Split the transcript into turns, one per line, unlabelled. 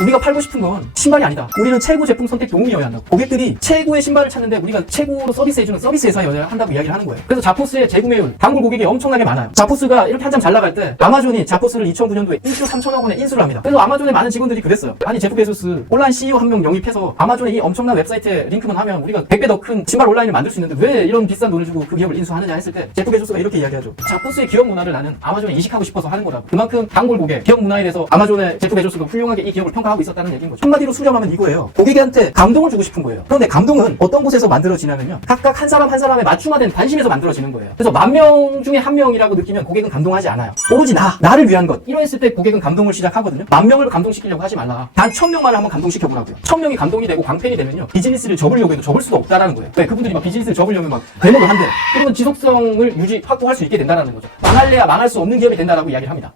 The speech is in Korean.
우리가 팔고 싶은 건 신발이 아니다. 우리는 최고 제품 선택 동의여야 한다. 고객들이 최고의 신발을 찾는데 우리가 최고로 서비스해주는 서비스 회사여야 한다고 이야기를 하는 거예요. 그래서 자포스의 재구매율, 단골 고객이 엄청나게 많아요. 자포스가 이렇게 한참 잘 나갈 때 아마존이 자포스를 2009년도에 1조 3천억 원에 인수를 합니다. 그래서 아마존의 많은 직원들이 그랬어요. 아니 제프 베조스 온라인 CEO 한 명 영입해서 아마존의 이 엄청난 웹사이트에 링크만 하면 우리가 100배 더 큰 신발 온라인을 만들 수 있는데 왜 이런 비싼 돈을 주고 그 기업을 인수하느냐 했을 때 제프 베조스가 이렇게 이야기하죠. 자포스의 기업 문화를 나는 아마존에 이식하고 싶어서 하는 거라고. 그만큼 단골 고객, 기업 문화에 대해서 아마존의 제프 베조스가 훌륭하게 이 기업을 평 가하고 있었다는 얘기인 거죠. 한마디로 수렴하면 이거예요. 고객한테 감동을 주고 싶은 거예요. 그런데 감동은 어떤 곳에서 만들어지냐면요. 각각 한 사람 한 사람의 맞춤화된 관심에서 만들어지는 거예요. 그래서 만 명 중에 한 명이라고 느끼면 고객은 감동하지 않아요. 오로지 나, 나를 위한 것. 이러했을 때 고객은 감동을 시작하거든요. 만 명을 감동시키려고 하지 말라. 단 천 명만을 한번 감동시켜보라고요. 천 명이 감동이 되고 광팬이 되면요. 비즈니스를 접으려고 해도 접을 수가 없다라는 거예요. 왜? 그분들이 막 비즈니스를 접으려면 막 대목을 한대. 그러면 지속성을 유지, 확보할 수 있게 된다는 거죠. 망할래야 망할 수 없는 기업이 된다라고 이야기를 합니다.